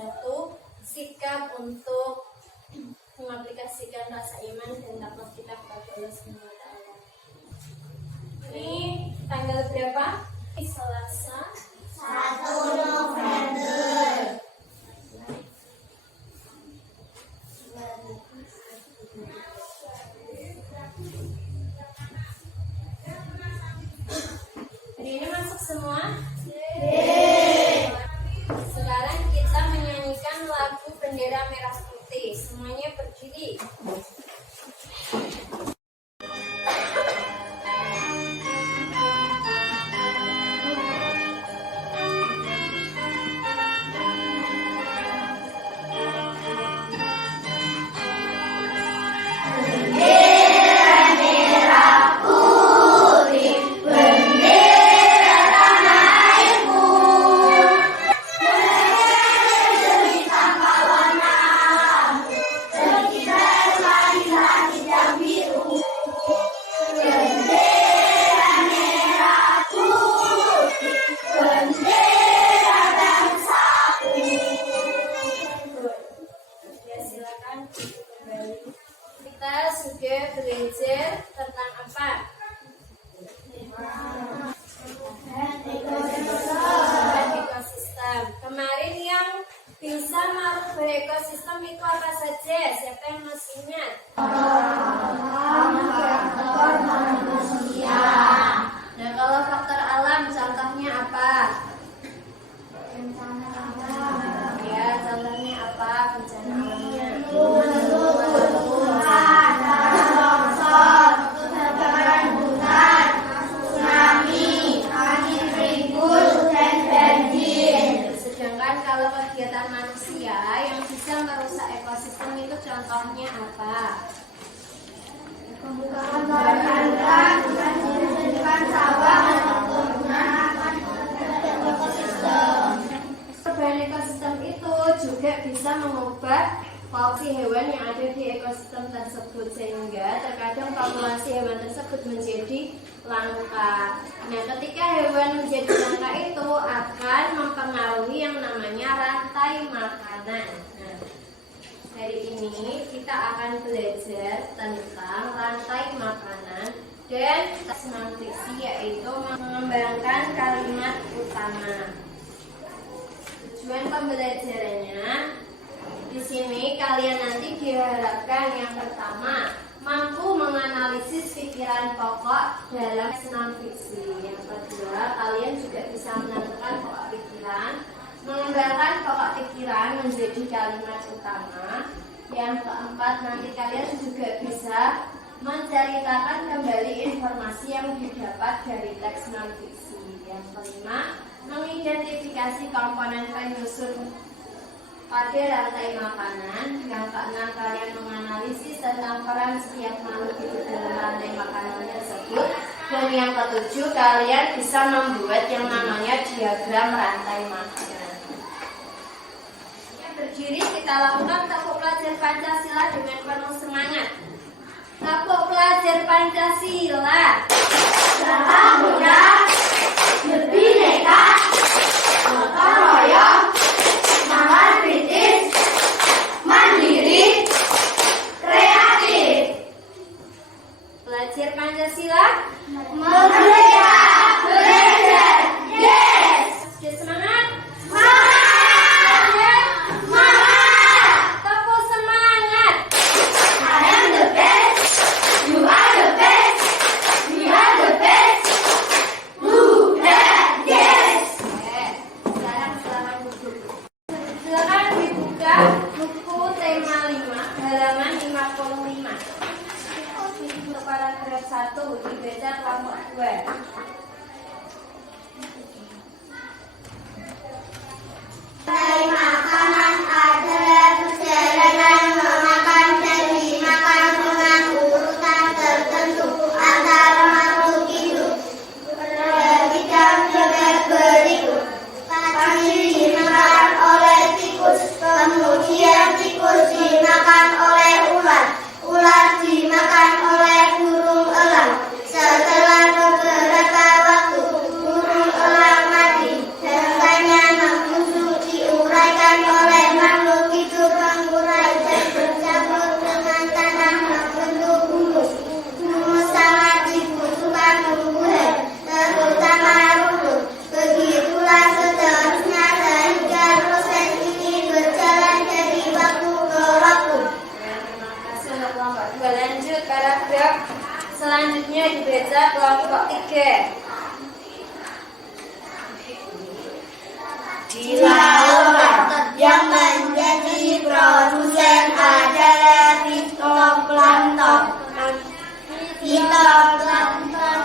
satu, sikap untuk mengaplikasikan rasa iman dan takwa kita kepada Allah Subhanahu wa Ta'ala. Ini tanggal berapa? Selasa 1 November. Hari ini masuk semua? Sekarang kita menyanyikan lagu Bendera Merah Putih. Semuanya berdiri. Kita sudah belajar tentang apa? Ekosistem. Kemarin yang bisa masuk ekosistem itu apa saja? Siapa yang masih ingat? Nah, kalau faktor alam contohnya apa? Ya, contohnya apa? Bencana alamnya. Sedangkan kalau kegiatan manusia yang bisa merusak ekosistem itu contohnya apa? Pembukaan lahan, menjadikan sawah atau penggunaan ekosistem. Perubahan ekosistem itu juga bisa mengubah populasi hewan yang ada di ekosistem tersebut, sehingga terkadang populasi hewan tersebut menjadi langka. Nah, ketika hewan menjadi langka itu akan mempengaruhi yang namanya rantai makanan. Nah, hari ini kita akan belajar tentang rantai makanan dan teks fiksi, yaitu mengembangkan kalimat utama. Tujuan pembelajarannya di sini kalian nanti diharapkan yang pertama mampu menganalisis pikiran pokok dalam non fiksi. Yang kedua, kalian juga bisa menentukan pokok pikiran, mengembangkan pokok pikiran menjadi kalimat utama. Yang keempat, nanti kalian juga bisa menceritakan kembali informasi yang didapat dari teks non fiksi. Yang kelima, mengidentifikasi komponen penyusun pada rantai makanan. Yang keenam, kalian menganalisis tentang peran setiap makhluk hidup dalam rantai makanan tersebut. Dan yang ketujuh, kalian bisa membuat yang namanya diagram rantai makanan. Yang berdiri, kita lakukan tepuk pelajar Pancasila dengan penuh semangat. Tepuk pelajar Pancasila. Salam muda, berbineka, gotong royong, semangat kritis, mandiri, kreatif. Pelajar Pancasila Merdeka belajar, yes! sudah semangat? Semangat! Semangat! Tepuk semangat. I am the best, you are the best, we are the best. Bukan, yes! Sekarang silakan duduk. Silakan dibuka buku tema 5 halaman 55. Untuk paragraf 1 dibaca kelompok 2. Rantai makanan adalah perjalanan memakan dan dimakan dengan urutan tertentu antara makhluk hidup. Perhatikan dengan berikut. Pasti dimakan oleh tikus, kemudian tikus dimakan oleh ular, ular dimakan oleh burung elang. Setelah beberapa selanjutnya dibaca kelompok 3. Di lautan yang menjadi produsen adalah fitoplankton. Fitoplankton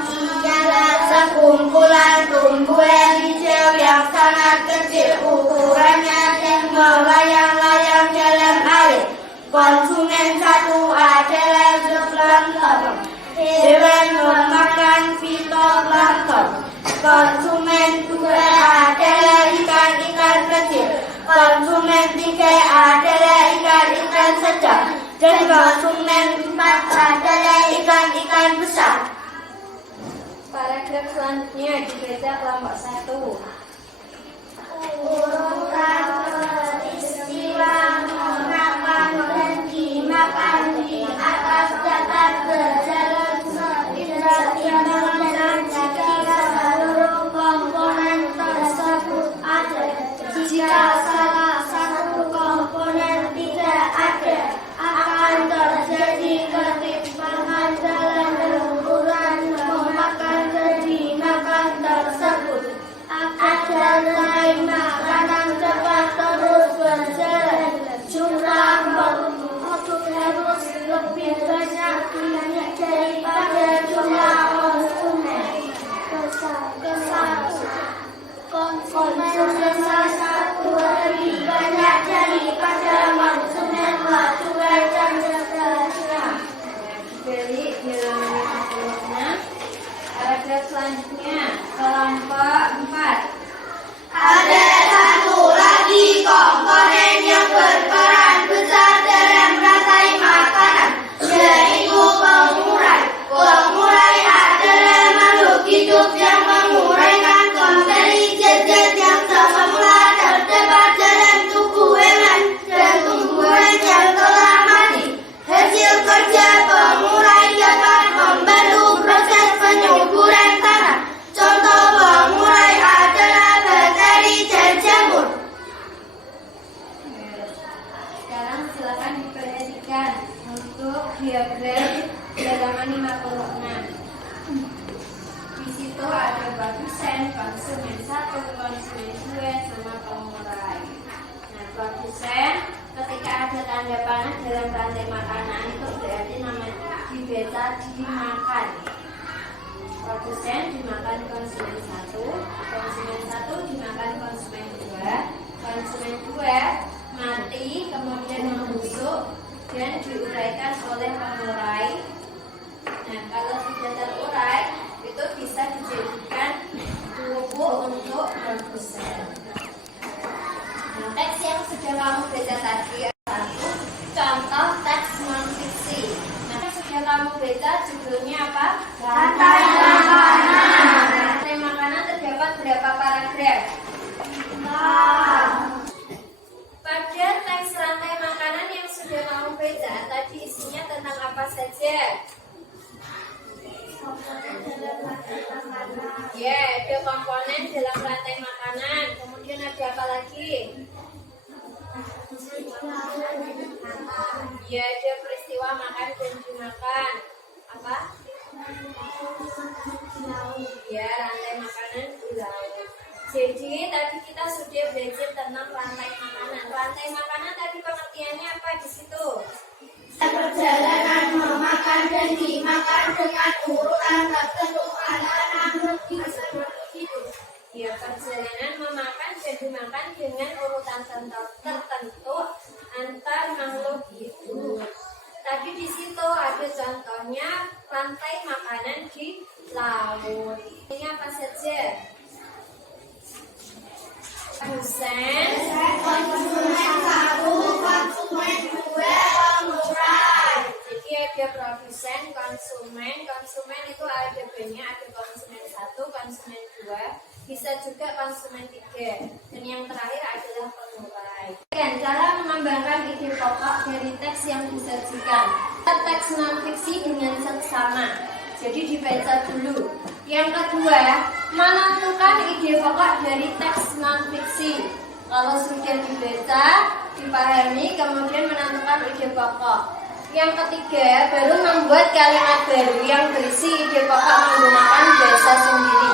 ialah sekumpulan tumbuhan hijau yang sangat kecil ukurannya dan melayang-layang dalam air. Konsumen satu adalah zooplankton, hewan memakan fitoplankton. Konsumen 2 adalah ikan-ikan kecil. Konsumen 3 adalah ikan-ikan sedang. Dan konsumen 4 adalah ikan-ikan besar. Paragraf selanjutnya dibaca kelompok 1. Urutan peristiwa memakan dan dimakan di atas dapat berjalan seiring dengan jika seluruh komponen tersebut ada. Jika salah satu komponen tidak ada, akan terjadi ketimpangan dalam ukuran memakan dan dimakan tersebut. Ada lain makanan dapat terus berjalan. Jumlah penduduk harus lebih banyak daripada jumlah konsumen. Konsumen satu lebih banyak daripada konsumen kedua dan seterusnya. Beli halaman 56. Paragraf selanjutnya kelompok 4. Ada satu lagi komponen yang berperan besar dalam rantai makanan, yaitu pengurai. Pengurai adalah makhluk hidup yang menguraikan kembali zat-zat yang semula terdapat dalam tubuh hewan dan tumbuhan yang telah mati. Hasil kerja pengurai dapat membantu proses penyuburan tanah. Contoh pengurai adalah bakteri dan jamur. Sekarang silakan diperhatikan untuk diagram halaman 56. Di situ ada produsen, konsumen 1, konsumen 2, sama pengurai. Nah, produsen ketika ada tanda panah dalam rantai makanan itu berarti namanya dibaca dimakan. Produsen dimakan konsumen 1, konsumen 1 dimakan konsumen 2, konsumen 2 mati kemudian membusuk dan diuraikan oleh pengurai. Nah, kalau sudah terurai itu bisa dijadikan pupuk untuk produsen. Nah, teks yang sudah kamu baca tadi adalah contoh teks non fiksi. Nah, yang sudah kamu baca judulnya apa? Rantai makanan. Rantai makanan terdapat berapa paragraf? Pada teks rantai makanan yang sudah kamu baca tadi isinya tentang apa saja? Ya, ada komponen dalam rantai makanan. Kemudian ada apa lagi? Ya, ada peristiwa makan dan dimakan. Apa? Ya, rantai makanan di laut. Jadi tadi kita sudah belajar tentang rantai makanan. Rantai makanan tadi pengertiannya apa di situ? Perjalanan memakan dan dimakan dengan urutan tertentu antara makhluk hidup. Ya, perjalanan memakan dan dimakan dengan urutan tertentu antar makhluk hidup. Tadi di situ ada contohnya rantai makanan di laut. Ini apa saja? Konsumen 1, konsumen 2, pengurai. Jadi ada produsen, konsumen itu ada banyak, ada konsumen 1, konsumen 2, bisa juga konsumen 3, dan yang terakhir adalah pengurai. Dan cara mengembangkan ide pokok dari teks yang disajikan. Teks non fiksi dengan seksama. Jadi dibaca dulu. Yang kedua, menentukan ide pokok dari teks non fiksi. Kalau sudah dibaca, dipahami, kemudian menentukan ide pokok. Yang ketiga, baru membuat kalimat baru yang berisi ide pokok menggunakan bahasa sendiri.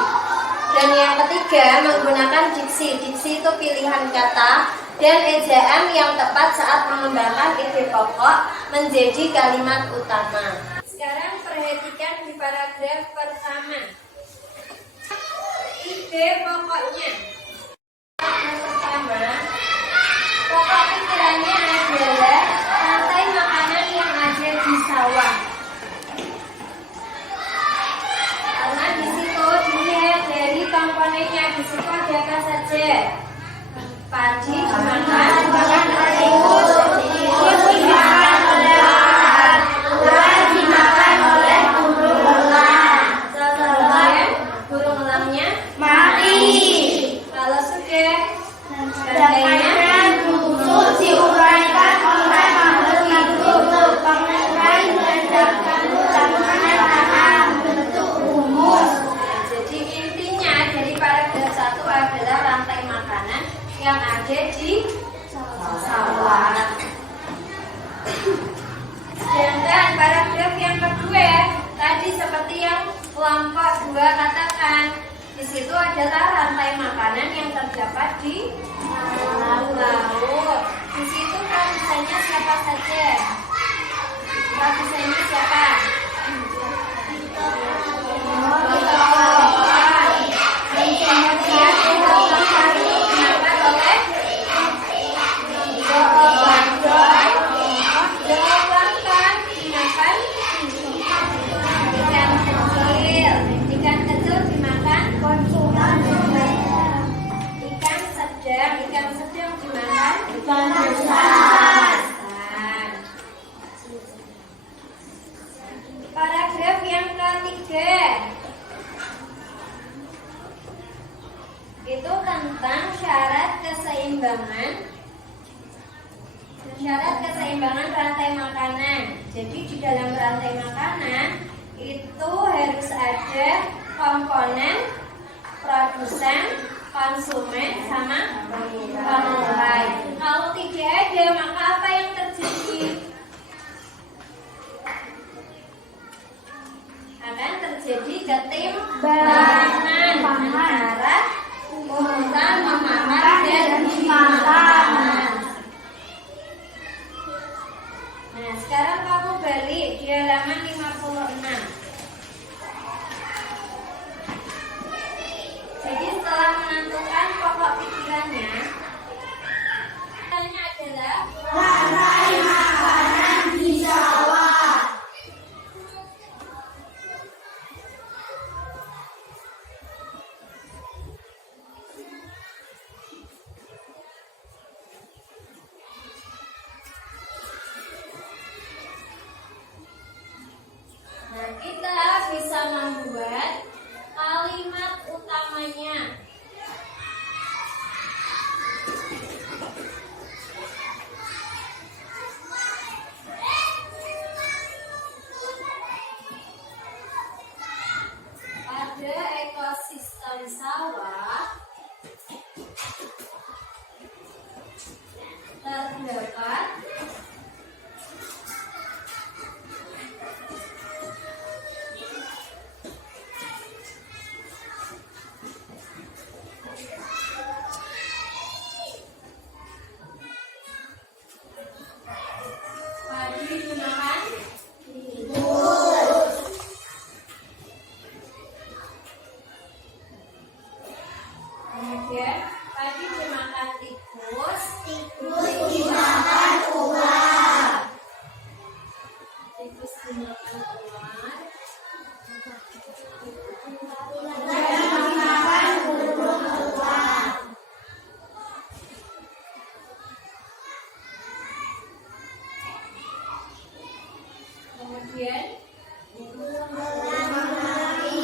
Dan yang ketiga, menggunakan diksi. Diksi itu pilihan kata dan ejaan yang tepat saat mengembangkan ide pokok menjadi kalimat utama. Sekarang perhatikan di paragraf pertama. Ide pokoknya. Yang pertama, pokok pikirannya adalah rantai makanan yang ada di sawah. Karena di situ dilihat dari komponennya, di situ ada apa saja? Padi dimakan oleh tikus, dimakan oleh lalat, ular dimakan oleh burung elang. Kemudian burung elangnya mati. Kalau sudah rantainya busuk diuraikan oleh makhluk hidup. Pengurai mendapatkan campuran tanah bentuk humus. Jadi intinya dari paragraf 1 adalah rantai makanan yang ada di sawah. Sedangkan paragraf yang kedua tadi seperti yang kelompok 2 katakan, di situ adalah rantai makanan yang terdapat di laut. Di situ produsennya siapa saja? Produsennya siapa? Paragraf yang ketiga itu tentang syarat keseimbangan. Syarat keseimbangan rantai makanan. Jadi di dalam rantai makanan itu harus ada komponen, produsen, konsumen, sama pengurai. Kalau tidak ada, maka apa yang terjadi? Akan terjadi ketimbangan antara pungutan, memakan, dan dimakan. Nah, sekarang kamu balik di halaman 56. Jadi setelah menentukan pokok pikirannya, pertanyaannya adalah rantai makanan di sawah. Nah, kita bisa membuat kalimat utamanya. Pada ekosistem sawah terdapat padi dimakan tikus. Kemudian padi dimakan tikus, tikus dimakan ular. Tikus dimakan ular. Ular dimakan burung elang. Kemudian burung elang mati.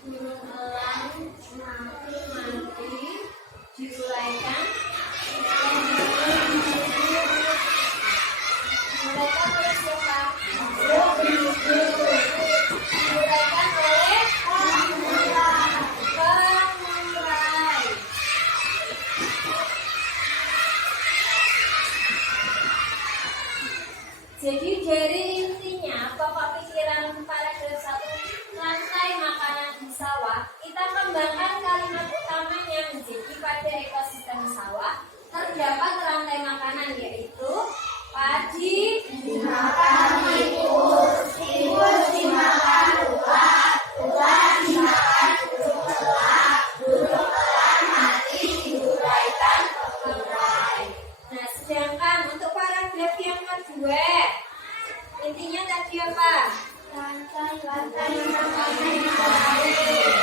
Burung elang mati diuraikan. Diuraikan oleh siapa? Diuraikan oleh pengurai. mengembangkan kalimat utamanya menjadi pada ekosistem sawah terdapat rantai makanan yaitu padi dimakan tikus, tikus dimakan ulat, ulat dimakan burung elang, burung elang mati diuraikan pengurai. Nah, sedangkan untuk paragraf yang kedua, intinya tadi apa? Rantai makanan di laut.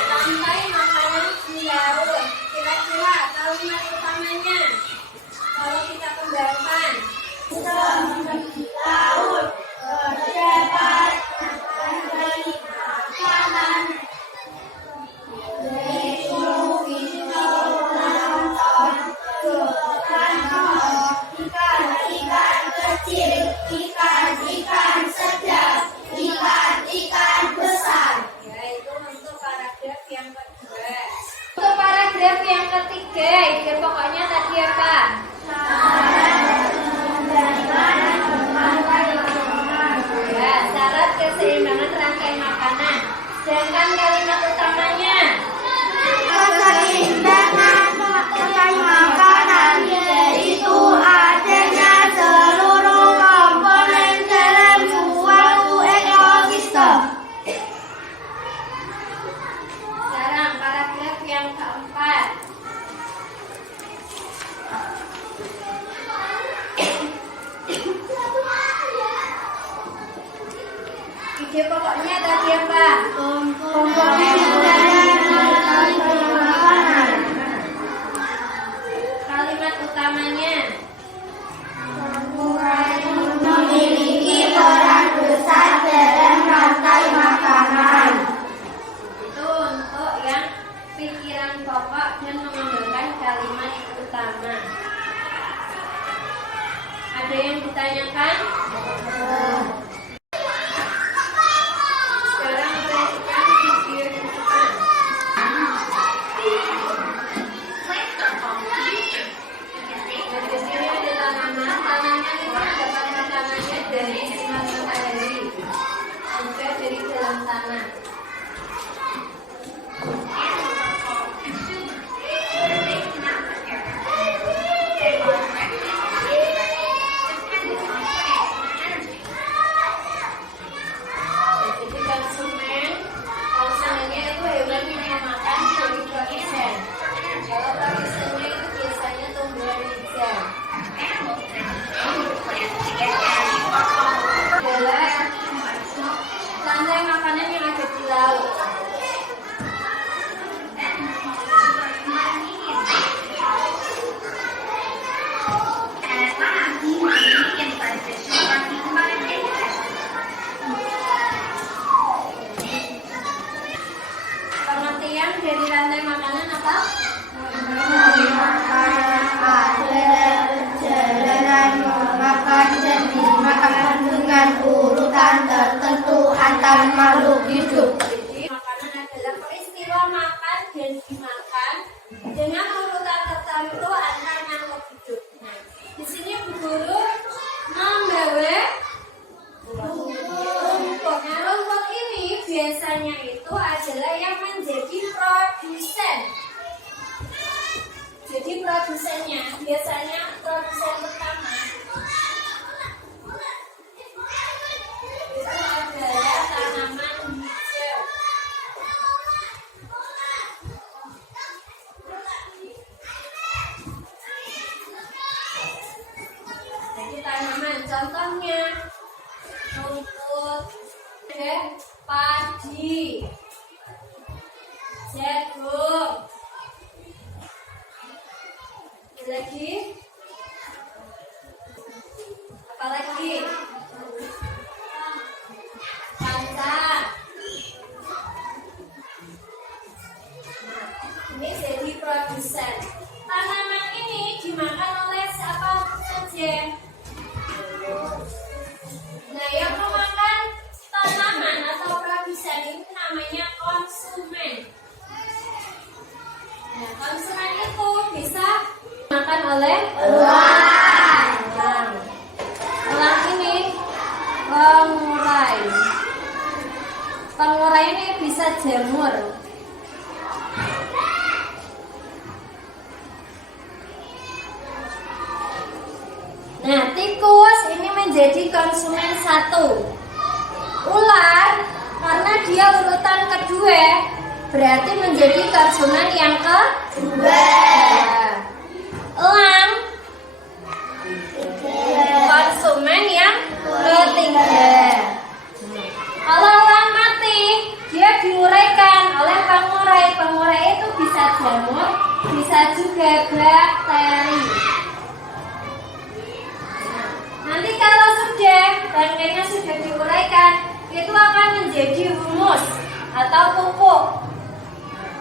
Rantai makanan di laut. Kira-kira kalimat utamanya kalau kita kembangkan Di laut terdapat rantai makanan yaitu plankton, zooplankton, ikan-ikan kecil, ikan-ikan sedang, ikan-ikan besar. yaitu untuk paragraf yang kedua. Untuk paragraf yang ketiga, ide pokoknya tadi apa? Ya, syarat keseimbangan rantai makanan. Sedangkan kalimat utamanya Keseimbangan rantai makanan yaitu adanya seluruh komponen dalam suatu ekosistem. sekarang paragraf yang keempat. Ide pokoknya tadi apa? Komponen dalam rantai makanan Kalimat utamanya memiliki peran besar dalam rantai makanan. itu untuk yang pikiran pokok dan mengembangkan kalimat utama. Ada yang ditanyakan? Sekarang perhatikan video yang depan. Nah, di sini ada tanaman. Tanaman itu dapat makanannya dari sinar matahari, juga dari dalam tanah. Jadi konsumennya itu hewan yang makan dari produsen. Kalau produsennya itu biasanya tumbuhan hijau. Adalah rantai makanan yang ada di laut. Pengertian dari rantai makanan apa? Perjalanan memakan dan dimakan dengan urutan tertentu antar makhluk hidup. Jadi makanan adalah peristiwa makan dan dimakan dengan urutan tertentu antar makhluk hidup. Nah, di sini Bu Guru membawa rumput. Nah, rumput ini biasanya itu adalah yang menjadi produsen. Jadi produsennya biasanya produsen pertama itu adalah tanaman hijau. Jadi tanaman contohnya rumput, padi, jagung. Lagi apa lagi? Kacang. Nah, ini jadi produsen. Tanaman ini dimakan oleh siapa saja? Nah, yang memakan tanaman atau produsen itu namanya konsumen. Nah, konsumen itu bisa makan oleh elang. Elang ini pengurai. Pengurai ini bisa jamur. tikus ini menjadi konsumen 1. Ular karena dia urutan kedua berarti menjadi konsumen yang kedua. Elang konsumen yang ketiga. Kalau elang mati, dia diuraikan oleh pengurai. Pengurai itu bisa jamur, bisa juga bakteri. Nanti kalau sudah bangkainya sudah diuraikan, itu akan menjadi humus atau pupuk.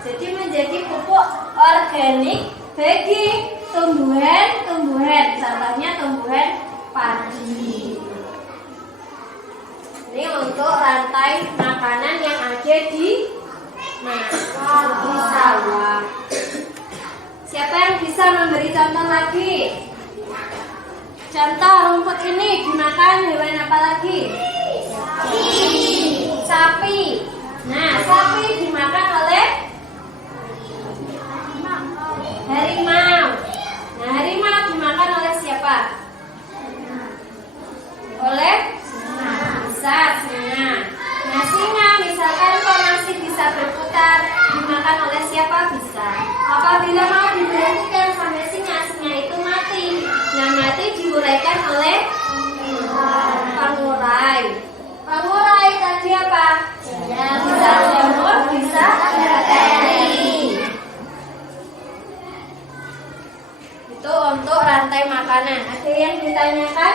Jadi menjadi pupuk organik bagi tumbuhan-tumbuhan. Contohnya tumbuhan padi. Ini untuk rantai makanan yang ada di sawah. Siapa yang bisa memberi contoh lagi? Contoh rumput ini dimakan hewan apa lagi? Sapi. Nah, sapi dimakan oleh harimau. Nah, harimau dimakan oleh siapa? Oleh singa. Nah, singa misalkan kok masih bisa berputar, dimakan oleh siapa? Bisa. Apabila mau diberhentikan sampai singa itu mati. Nah, mati diuraikan oleh pengurai. Pengurai tadi apa? Bisa jamur, bisa bakteri. Itu untuk rantai makanan. Ada yang ditanyakan?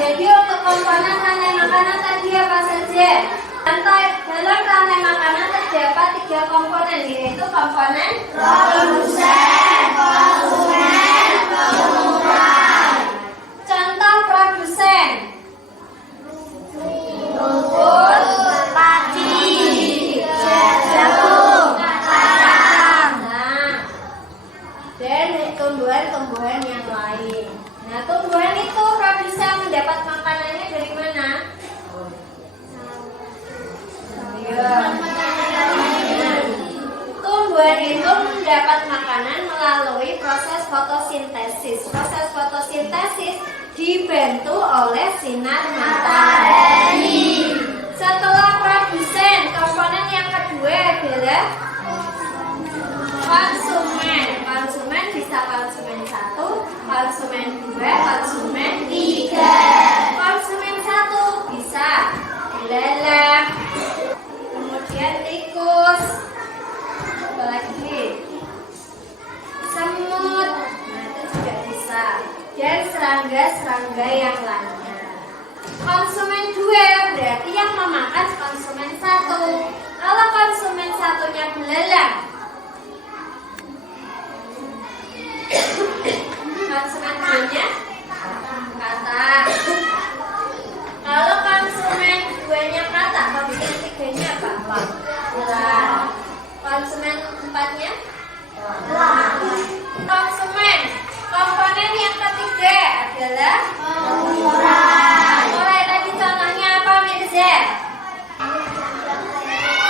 Jadi untuk komponen rantai makanan tadi apa saja? Dalam rantai makanan terdapat 3 komponen, yaitu komponen produsen, konsumen, pengurai. Contoh produsen: rumput, padi, jagung, kacang, dan tumbuhan-tumbuhan yang lain. Nah, tumbuhan itu produsen mendapat makanannya dari mana? Tumbuhan itu mendapat makanan melalui proses fotosintesis. Proses fotosintesis dibantu oleh sinar matahari. Setelah produsen, komponen yang kedua adalah konsumen. Konsumen bisa konsumen 1, konsumen 2, konsumen 3. Konsumen 1 bisa belalang, kemudian tikus, apalagi semut, nah itu juga bisa, dan serangga-serangga yang lainnya. Konsumen 2 berarti yang memakan konsumen 1. Kalau konsumen 1-nya belalang, konsumen 2-nya katak. Kalau konsumen 2-nya katak, konsumen 3-nya apa? Ular. Konsumen 4-nya? Konsumen. Komponen yang ketiga adalah pengurai. Pengurai tadi contohnya apa, Mirza?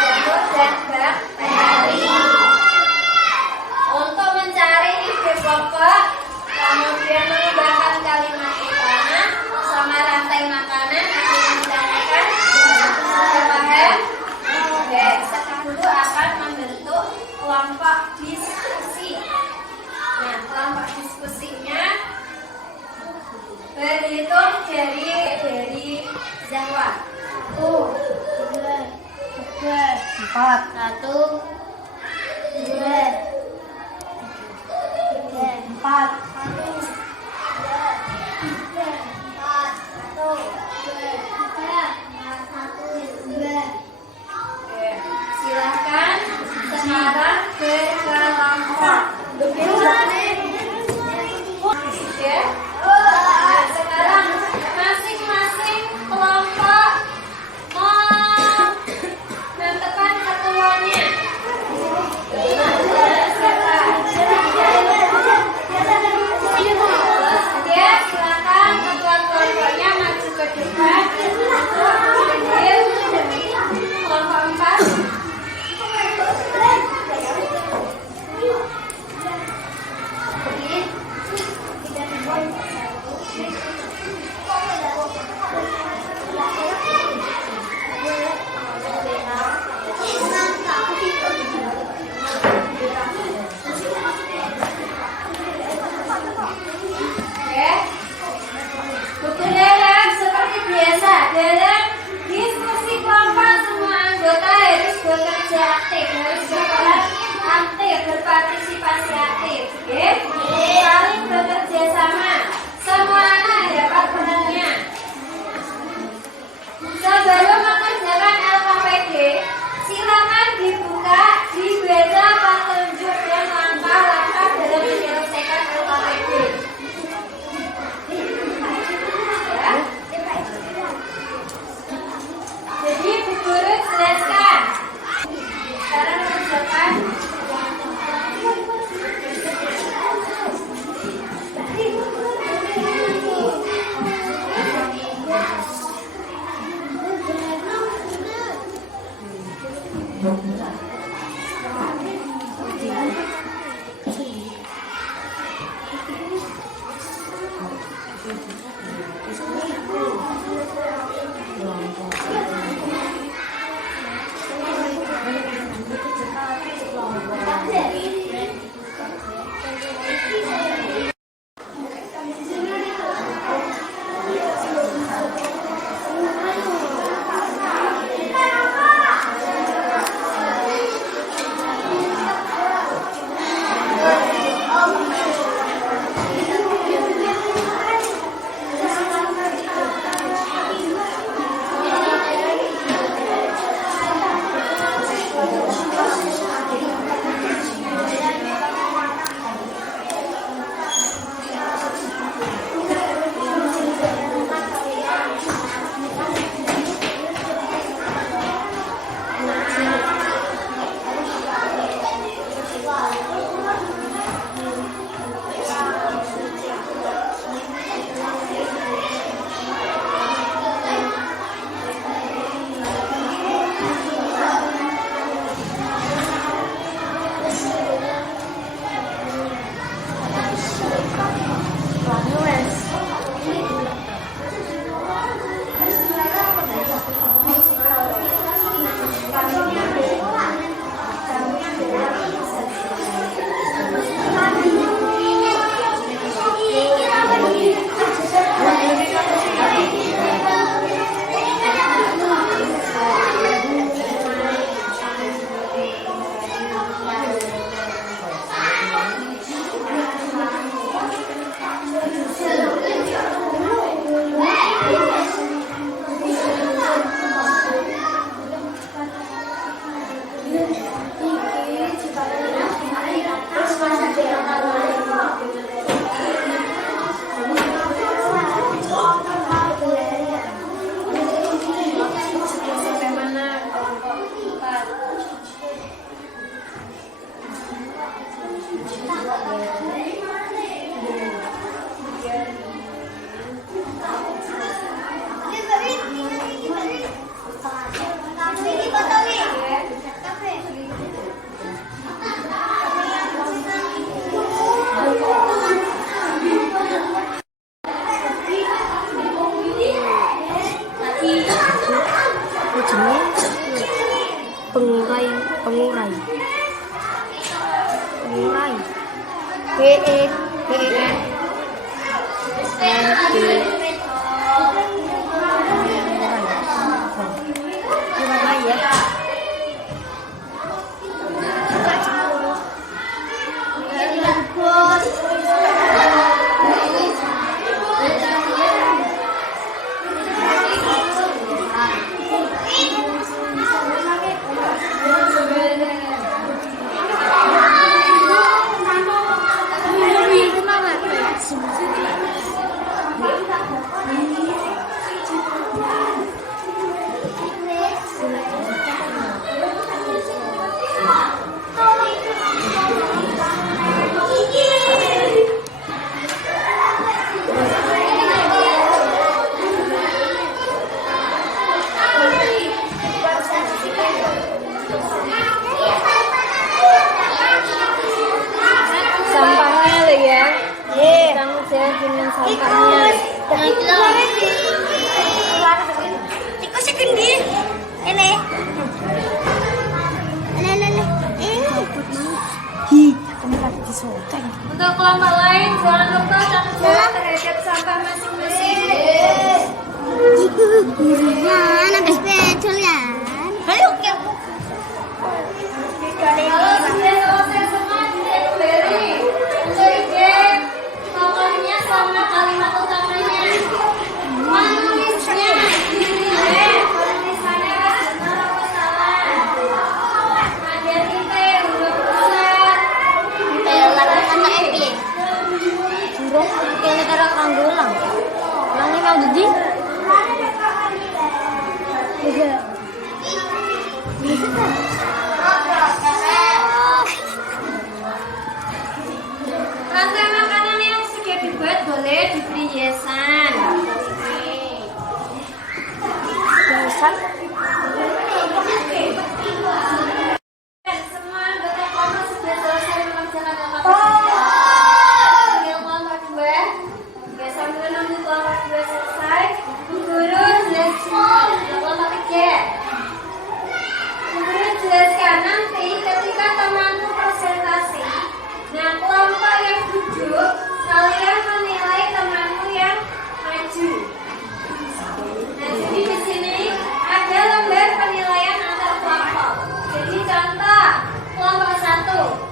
Jamur dan bakteri. Untuk mencari ide pokok, kemudian mengembangkan kalimat utama sama rantai makanan, ada yang ditanyakan? Sudah paham? Oke, sekarang dulu akan membentuk kelompok diskusi. Nah, kelompok diskusinya berhitung dari Zahwa. 1, 2, 3, 4. 1, 2, 4. 1, 2, 3, 4. Silahkan sekarang berkelompok. Ya. Nah, sekarang masing-masing kelompok menentukan ketuanya. Ya, silakan ketua kelompoknya maju ke depan. Kelompok 4. aktif, berpartisipasi aktif, oke? Saling bekerja sama. Semua anak dapat perannya. Sebelum mengerjakan LKPD, silakan dibuka, dibaca petunjuk dan langkah-langkah dalam menyelesaikan LKPD. Ya. Jadi Bu Guru jelaskan. Sekarang mengerjakan pengurai P E P E N sampahnya. Tikusnya gede. Ini. Untuk kelompok lain, jangan lupa tanggung jawab terhadap sampah masing-masing. Anak spesial ya. Ayo, Kalau sudah selesai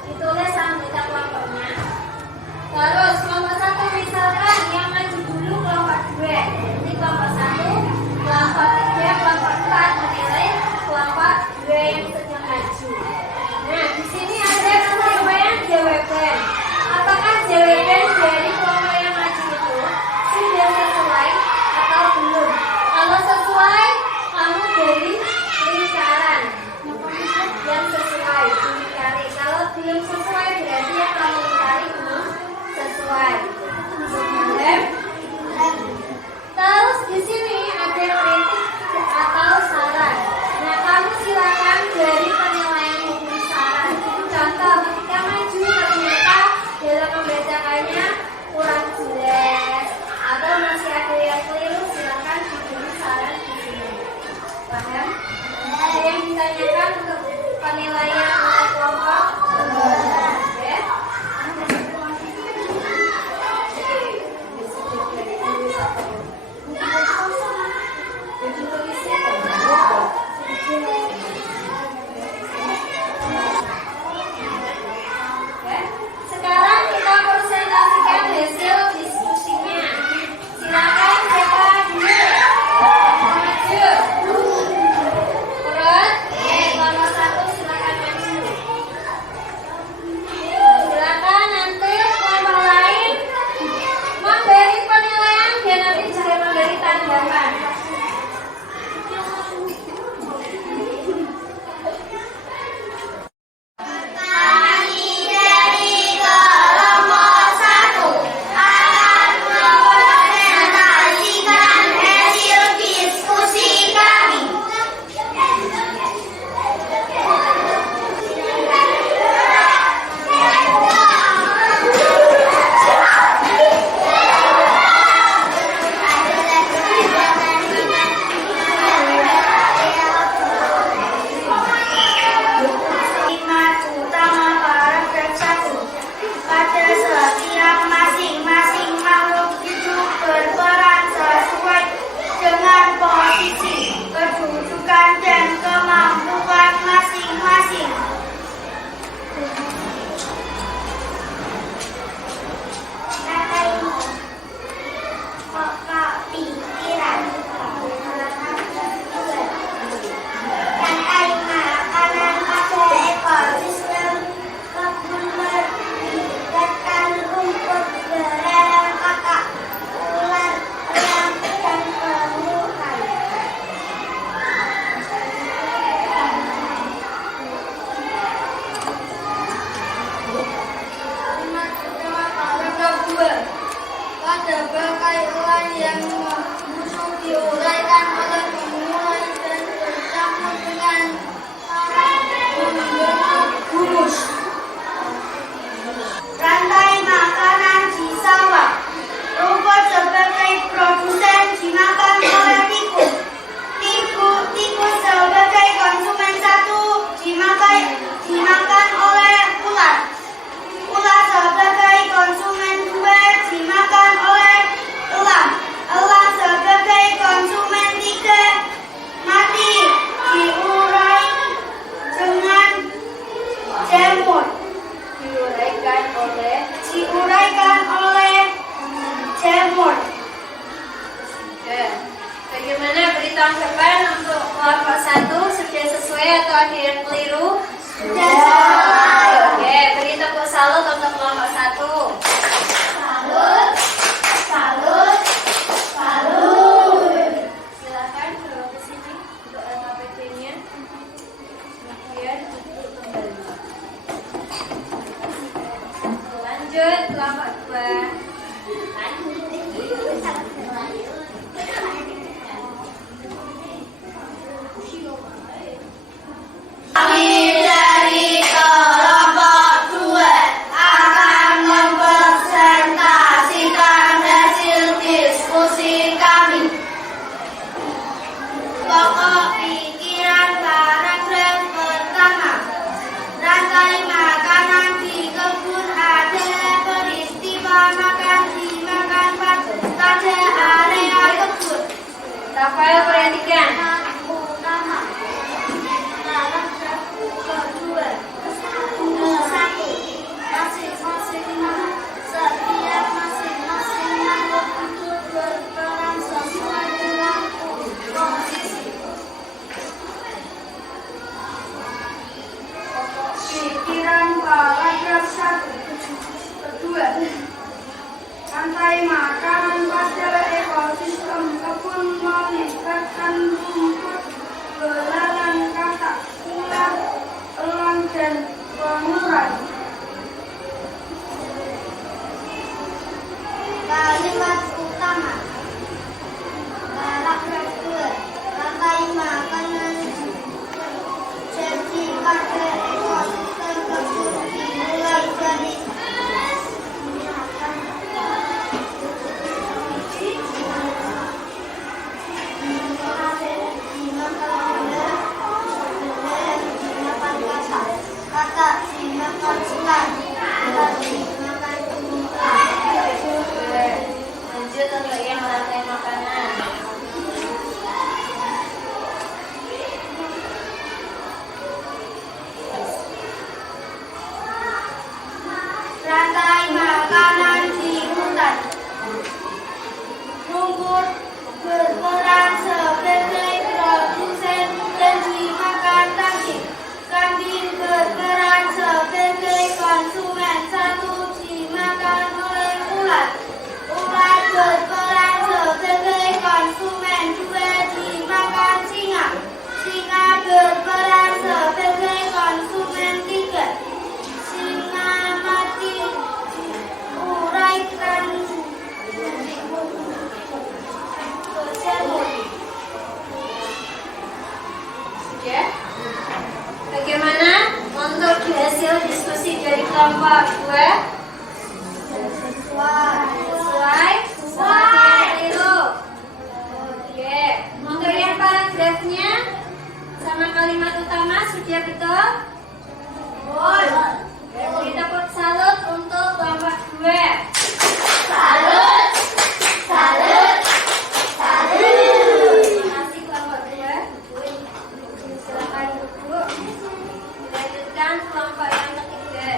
ditulis sama kita kelompoknya. Terus kelompok 1 misalkan yang maju dulu kelompok 2. Jadi kelompok 1, kelompok 3, kelompok 4 menilai kelompok 2 yang sedang maju. Nah, di sini ada penilaian JWP. Apakah JWP dari kelompok yang maju itu sudah sesuai atau belum? Kalau sesuai, kamu beri lingkaran yang sesuai, lingkari. Kalau belum sesuai, berarti yang kamu lingkari belum sesuai. Terus di sini ada kritik atau saran. Nah, kamu silakan beri penilaian memberi saran. Contoh, ketika maju ternyata dalam membacakannya kurang jelas atau masih ada yang keliru, silakan diberi saran di sini. Paham? Ada yang ditanyakan untuk penilaian untuk kelompok? Oke. Sekarang kita presentasikan hasil diskusinya. Silakan siapa dulu? Maju. Urut. Kelompok 1 silakan maju. Silakan nanti kelompok lain memberi penilaian dan nanti juga memberi tanggapan. Kami dari kelompok 1 akan mempresentasikan hasil diskusi kami. Kalimat utama paragraf 1. Pada setiap masing-masing makhluk hidup berperan sesuai dengan posisi, kedudukan, dan kemampuan masing-masing. Pikiran dan air makanan pada ekosistem kebun melibatkan rumput, belerang, kakak, ular, elang, dan kemuran. Kalimat utama paragraf 2. Pada berkaitan yang musuh diuraikan oleh pemulai dan bercampur dengan membentuk humus. Rantai makanan di sawah. Rumput sebagai produsen dimakan oleh tikus. Tikus sebagai konsumen 1 dimakan oleh ular. Ular sebagai konsumen 2 dimakan oleh elang. Elang sebagai konsumen 3 mati diurai dengan jamur. Diuraikan oleh jamur. Oke. Bagaimana beri tanggapan untuk kelompok 1? Sudah sesuai atau ada yang keliru? Sudah. Oke, beri tepuk salut untuk kelompok 1. Salut, salut, salut. Silakan bawa ke sini untuk LKPD-nya. Kemudian duduk kembali. Lanjut kelompok 2. Kami dari kelompok 2 akan mempresentasikan hasil diskusi kami. Pokok pikiran paragraf pertama. Rantai makanan di kebun adalah peristiwa makanan Rantai makanan pada ekosistem kebun melibatkan rumput, belalang, katak, ular, elang, dan pengurai. Kalimat utama. Paragraf 2. Rantai makanan terjadi pada ekosistem kebun dimulai dari kata dimakan ular, dimakan tumbuhan. Lanjut untuk yang rantai makanan. Rantai makanan di hutan. Rumput berperan sebagai produsen dan dimakan kambing. Kambing berperan sebagai konsumen, satu dimakan oleh ular. Ular berperan sebagai konsumen, dua dimakan singa. Singa berperan sebagai konsumen, tiga singa mati uraikan Ya. Bagaimana untuk hasil diskusi dari kelompok 2? Sesuai? Keliru. Oke. Untuk yang paragrafnya sama kalimat utama sudah betul? Beri tepuk salut untuk kelompok 2. Salut, salut, salut. Terima kasih kelompok 2. Silakan duduk. Dilanjutkan kelompok yang ketiga.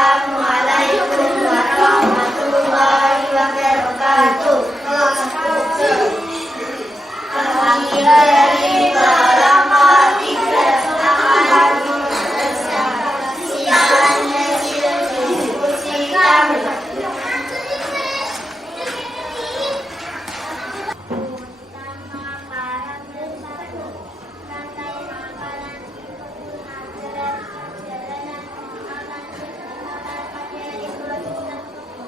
Assalamualaikum warahmatullahi wabarakatuh. Kami dari kelompok 3 akan siaran hasil diskusi kami. Utama paragraf 1. Rantai makanan di kebun adalah perjalanan makanan yang dimakan pada ekosistem kebun.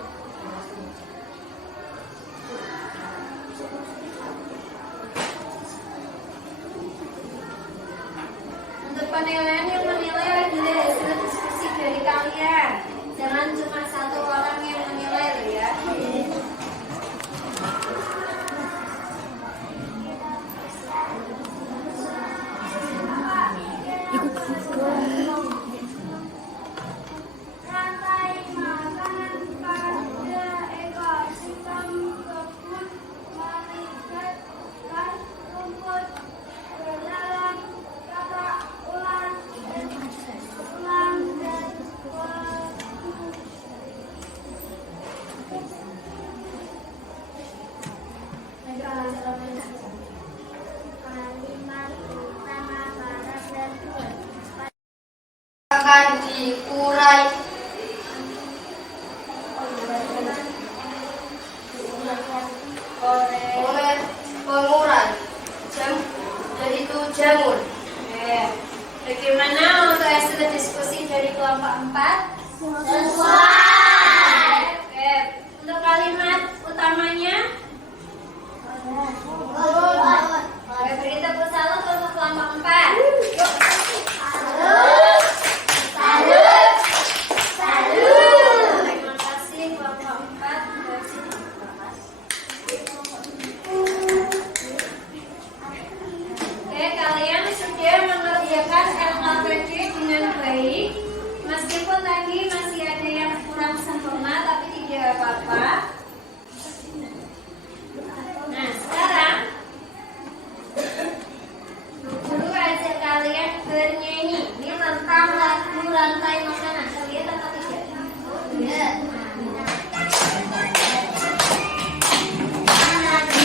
Untuk penilaian yang menilai adalah hasil diskusi dari kalian. Jangan cuma satu orang yang menilai loh ya. Rantai makanan pada ekosistem kebun melibatkan rumput, belalang, katak, ular, elang, dan Kalimat utama paragraf 2. akan diurai oleh pengurai, yaitu jamur. Oke. Bagaimana untuk hasil diskusi dari kelompok 4? Sesuai. Oke. Untuk kalimat utamanya? Oke, beri tepuk salut untuk kelompok 4. Salut, salut, salut. Terima kasih kelompok 4. Oke, kalian sudah mengerjakan LKPD dengan baik. Meskipun tadi masih ada yang kurang sempurna, tapi tidak apa-apa. Nah, sekarang guru ajak kalian bernyanyi. Ini tentang lagu rantai makanan. Lihat atau tidak? Iya. Mana di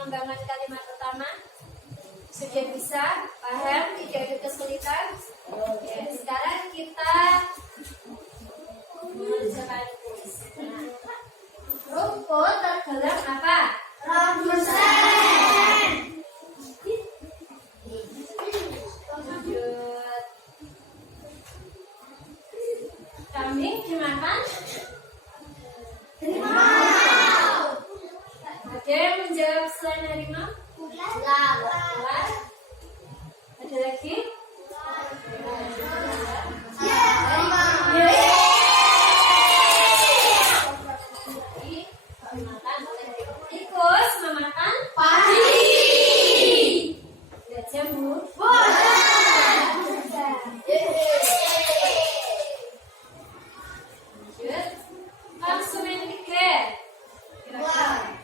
mengembangkan kalimat utama? Sudah bisa? Paham? Tidak ada kesulitan? Oke, sekarang kita mengerjakan kuis. Nah, rumput tergelam apa? Ratusan. Lanjut. Kambing dimakan? Harimau. Ada yang menjawab selain harimau? Ular. Ada lagi? Dimakan oleh tikus, memakan gajah, Bu. Lanjut. Konsumen 3. Dimakan?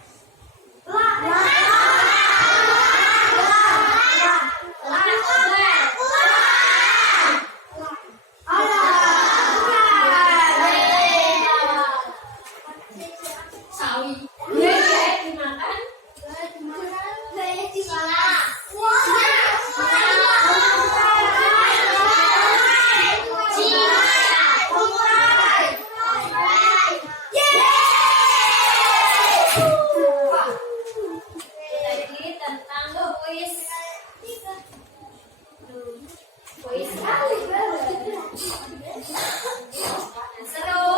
Tadi tentang kuis. Kuis seru.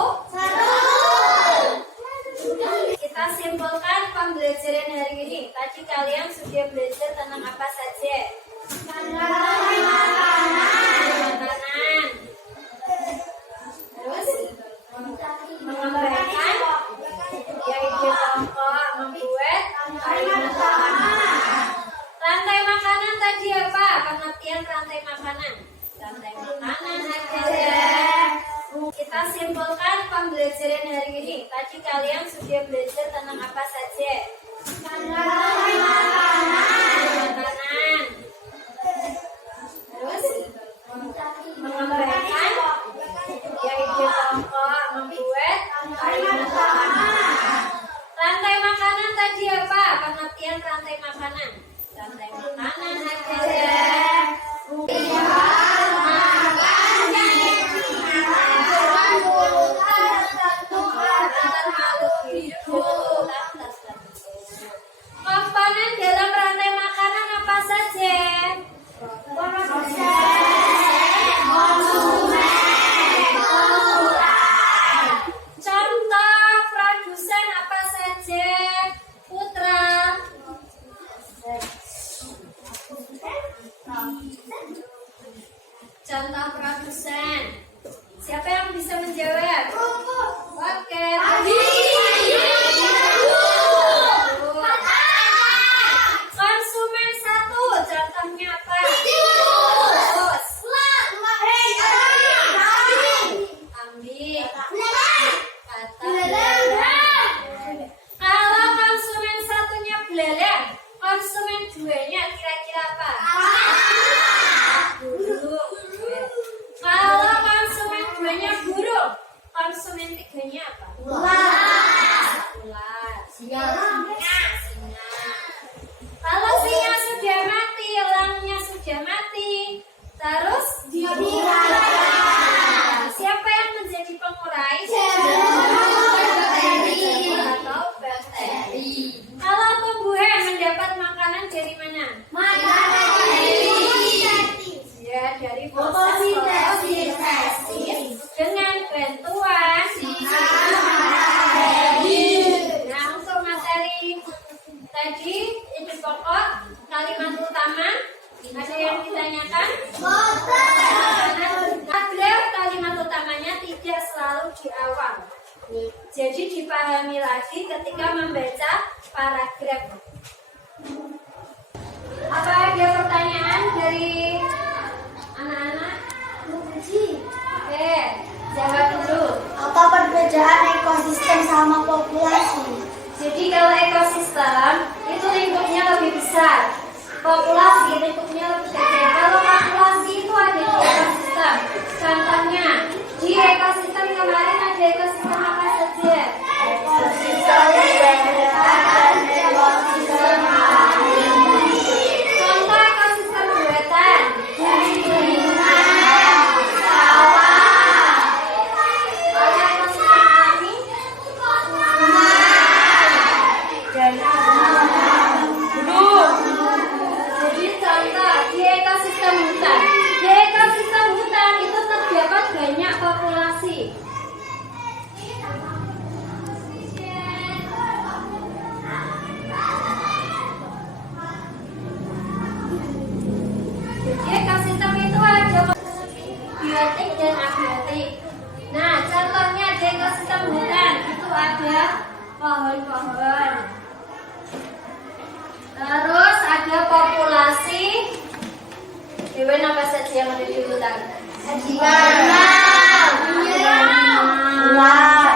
Kita simpulkan pembelajaran hari ini. Tadi kalian sudah belajar tentang apa saja? Makanan. Terus mengembangkan ide pokok, membuat kalimat utama. Rantai makanan tadi apa? Pengertian rantai makanan. Rantai makanan adalah. Kita simpulkan pembelajaran hari ini. Tadi kalian sudah belajar tentang apa saja? Makanan. Terus mengembangkan ide pokok, membuat kalimat utama. Rantai makanan tadi apa? Pengertian rantai makanan. Rantai makanan adalah komponen dalam rantai makanan apa saja? Contoh produsen apa saja? Putra. Contoh produsen. Siapa yang bisa menjawab? Oke. Konsumen 1, contohnya apa? Terus. Kambing. Kalau konsumen 1-nya belalang, konsumen 2-nya kira-kira apa? Burung. Kalau konsumen 2-nya burung, konsumen 3-nya apa? Ular. Singa. Kalau singa sudah mati, elangnya sudah mati, terus siapa yang menjadi pengurai? Atau bakteri. Kalau tumbuhan mendapat makanan dari mana? Ya, dari fotosintesis dengan bantuan. Nah, untuk materi tadi ini pokok kalimat utama. Ada yang ditanyakan? Agar kalimat utamanya tidak selalu di awal. Jadi dipahami lagi ketika membaca paragraf. Apa ada pertanyaan dari anak-anak? Oke, jawab dulu. Apa perbedaan ekosistem sama populasi? Jadi kalau ekosistem itu lingkupnya lebih besar, populasi lingkupnya lebih kecil. Kalau populasi itu ada di ekosistem. Contohnya di ekosistem kemarin ada ekosistem apa saja? Ekosistem dan ekosistem prebiotik dan abiotik. Nah, contohnya di ekosistem hutan itu ada pohon-pohon. Terus ada populasi hewan apa saja yang ada di hutan? Ular.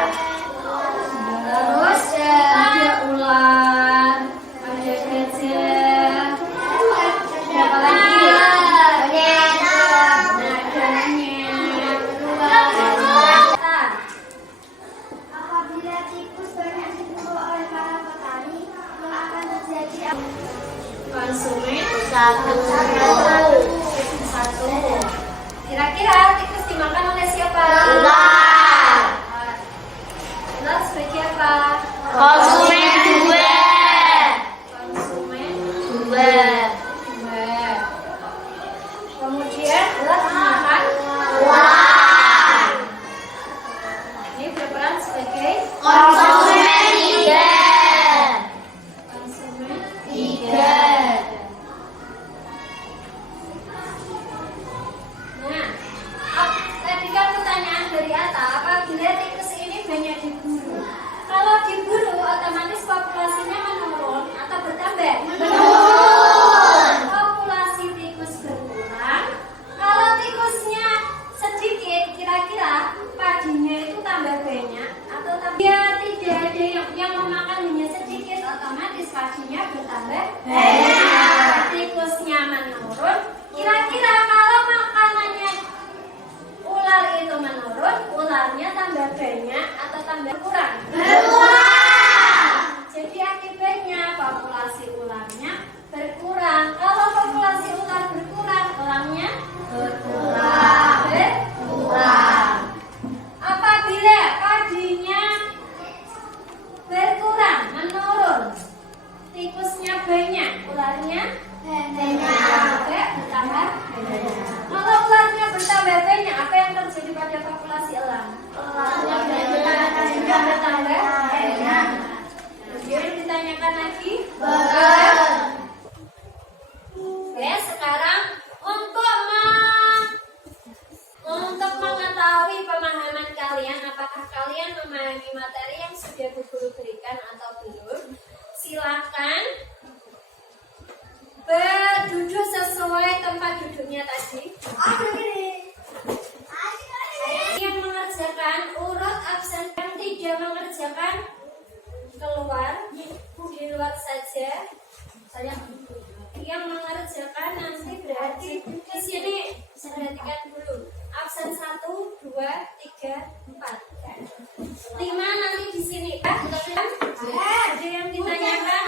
Terus ada ular, ada gajah, ada apa lagi? Apabila tikus banyak diburu oleh para petani, maka akan terjadi apa? Konsumen Satu. satu. Kira-kira tikus dimakan oleh siapa? Ular. Ular sebagai apa? Konsumen dua. Konsumen Dua. dua. Kemudian ular dimakan. Ular. Ini berperan sebagai Konsumen tiga. konsumen. Tiga. Nah, tadi kan pertanyaan dari Atta, apabila tikus ini banyak diburu, kalau diburu otomatis populasinya menurun atau bertambah? Menurun. Populasi tikus berkurang. Kalau tikusnya sedikit, kira-kira padinya itu tambah banyak atau tambah? Ya, tidak ada yang memakan hanya sedikit, otomatis padinya bertambah banyak. Tikusnya menurun. Kira-kira kalau makanannya ular itu menurun, ularnya tambah banyak atau tambah kurang? Berkurang. Jadi akibatnya populasi ularnya berkurang. Kalau populasi ular berkurang, orangnya berkurang. Berkurang. Apabila padinya berkurang, menurun, tikusnya banyak, ularnya juga bertambah banyak. Kalau ularnya bertambah banyak, apa yang terjadi pada populasi elang? Juga bertambah banyak. Kemudian ditanyakan lagi. Oke, sekarang untuk mengetahui pemahaman kalian, apakah kalian memahami materi yang sudah Bu Guru berikan atau belum? Silakan berduduk sesuai tempat duduknya tadi. Yang mengerjakan urut absen, yang tidak mengerjakan keluar di luar saja. Yang mengerjakan nanti berarti di sini perhatikan dulu. Absen 1, 2, 3, 4. 5 nanti di sini. Ada yang ditanyakan?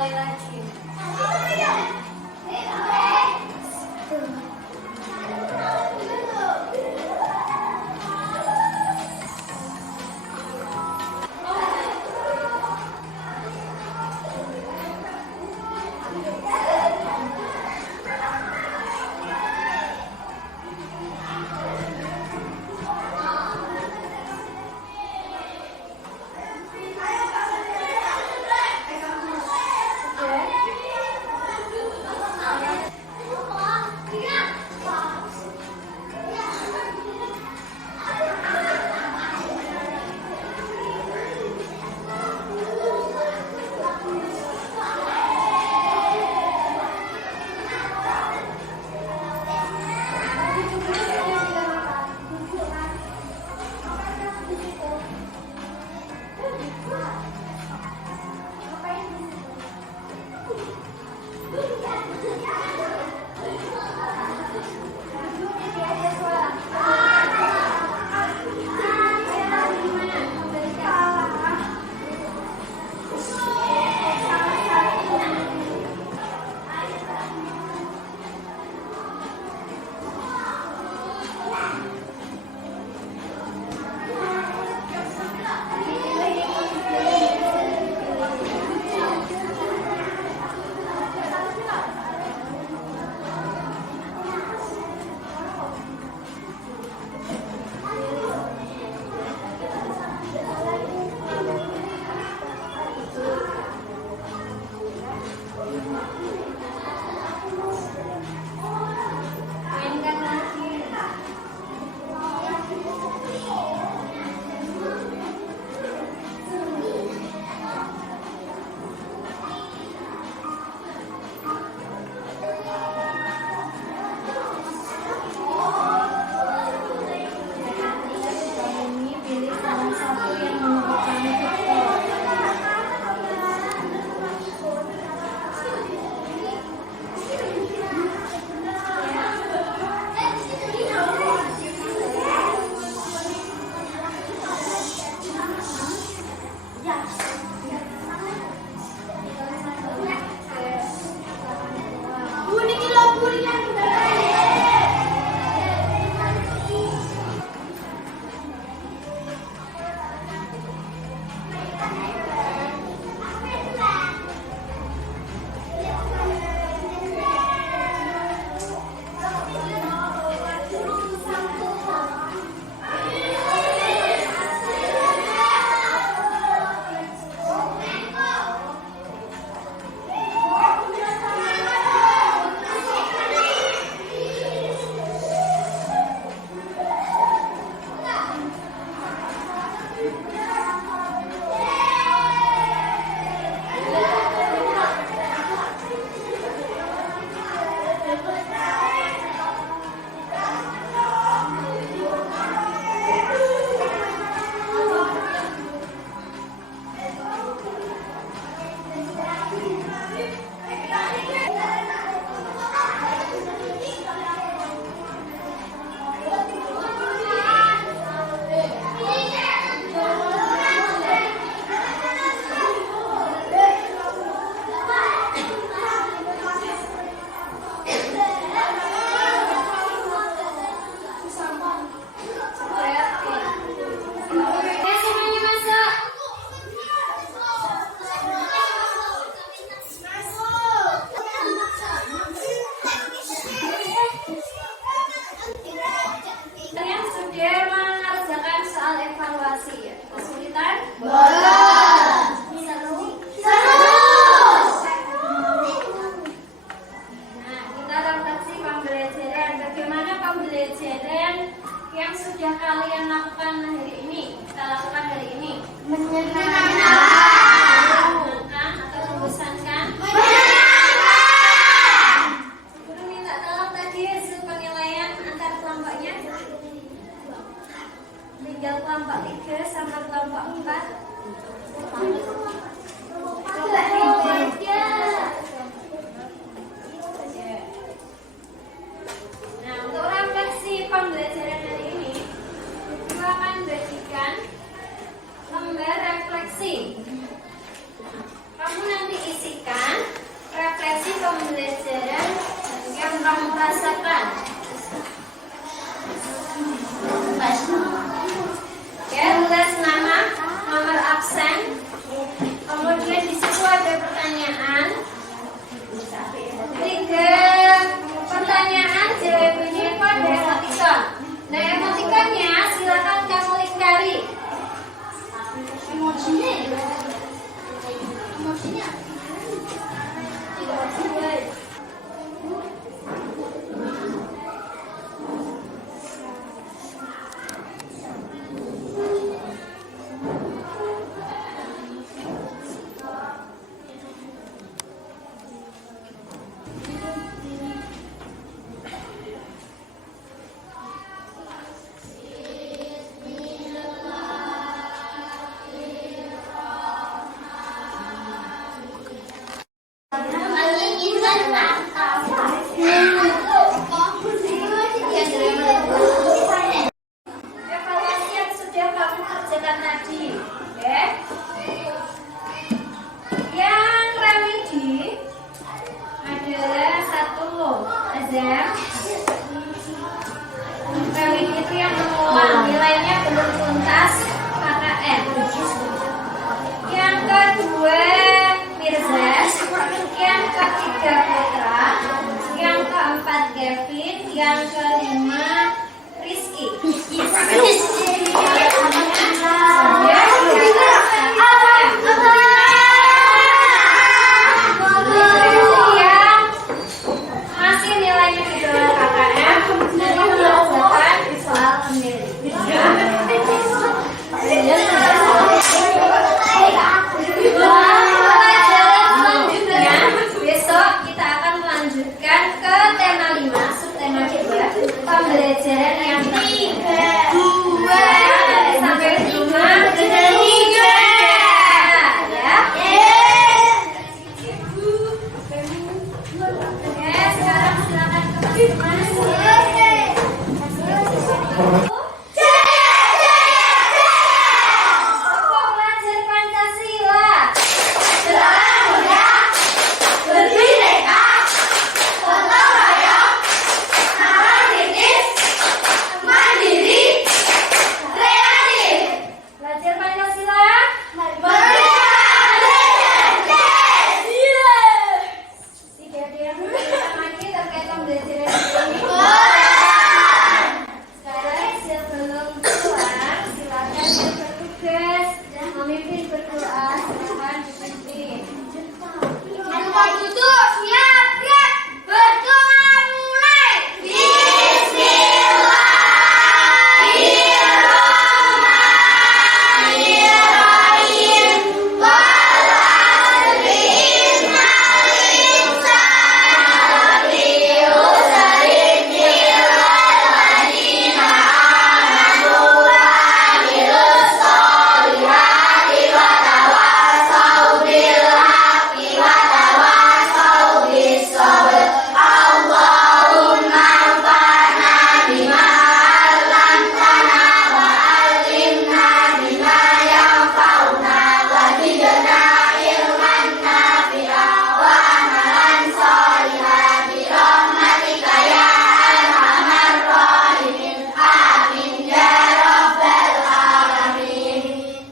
sekali lagi. Mainkan lagi. Ini pilih salah satu yang menurut kamu betul. Kalian sudah mengerjakan soal evaluasi ya? Kesulitan? Nah, kita refleksi pembelajaran. Bagaimana pembelajaran yang sudah kalian lakukan hari ini? Kita lakukan hari ini. Menyenangkan atau membosankan? Guru minta tolong tadi hasil penilaian antar kelompoknya. Tinggal kelompok 3 sama kelompok 4. Nah, untuk refleksi pembelajaran hari ini, Ibu akan bagikan lembar refleksi. Kamu nanti isikan kecilkan tadi. Oke. Yang remedi adalah satu Azam. Remedi itu yang mengulang, nilainya belum tuntas KKN. Yang kedua Mirza, yang ketiga Putra, yang keempat Kevin, yang kelima Rizky. Masih nilainya di bawah KKM, jadi mengerjakan soal sendiri. Selanjutnya, besok kita akan melanjutkan ke tema 5, subtema 2, pembelajaran yang ketiga. 2 sampai 5 dan 3. Ya. Oke, sekarang silakan ke masing-masing. Pokok belajar Pancasila. Belajar Pancasila. Tidak ada yang bertanya lagi terkait pembelajaran ini. Sekarang sebelum pulang, silakan yang bertugas memimpin berdoa. Silakan dipimpin. Tempat duduk, siap, gerak. Berdoa mulai. Bismillahirrahmanirrahim. Wal 'asri innal insana lafi khusrin illal ladzina amanu wa 'amilus sholihati wa tawassaw bil haqqi wa tawassaw bis sabr. Allahumma anfa'na bima 'allamtana wa 'allimna bima yanfa'una wa zidna ilman nafi'a wa amalan sholihan bi rahmatika ya arhamar rahimin. Amin ya rabbal alamin.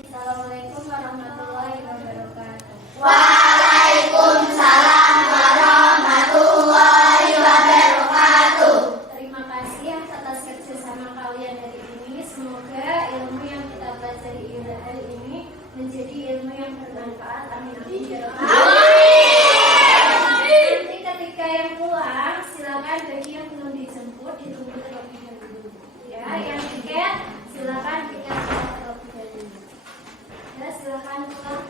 Assalamualaikum warahmatullahi wabarakatuh. Waalaikumsalam warahmatullahi wabarakatuh. Terima kasih atas kerjasama kalian hari ini. Semoga ilmu yang kita pelajari hari ini menjadi ilmu yang bermanfaat. Amin amin ya rabbal alamin. Nanti ketika yang pulang, silakan bagi yang belum dijemput ditunggu terlebih dahulu. Ya, yang tiket silakan tiket terlebih dahulu. Ya, silakan pulang.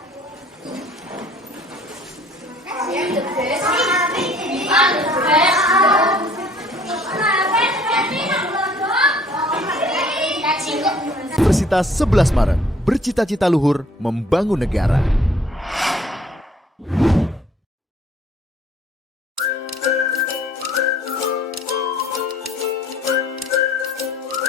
Universitas 11 Maret, bercita-cita luhur membangun negara.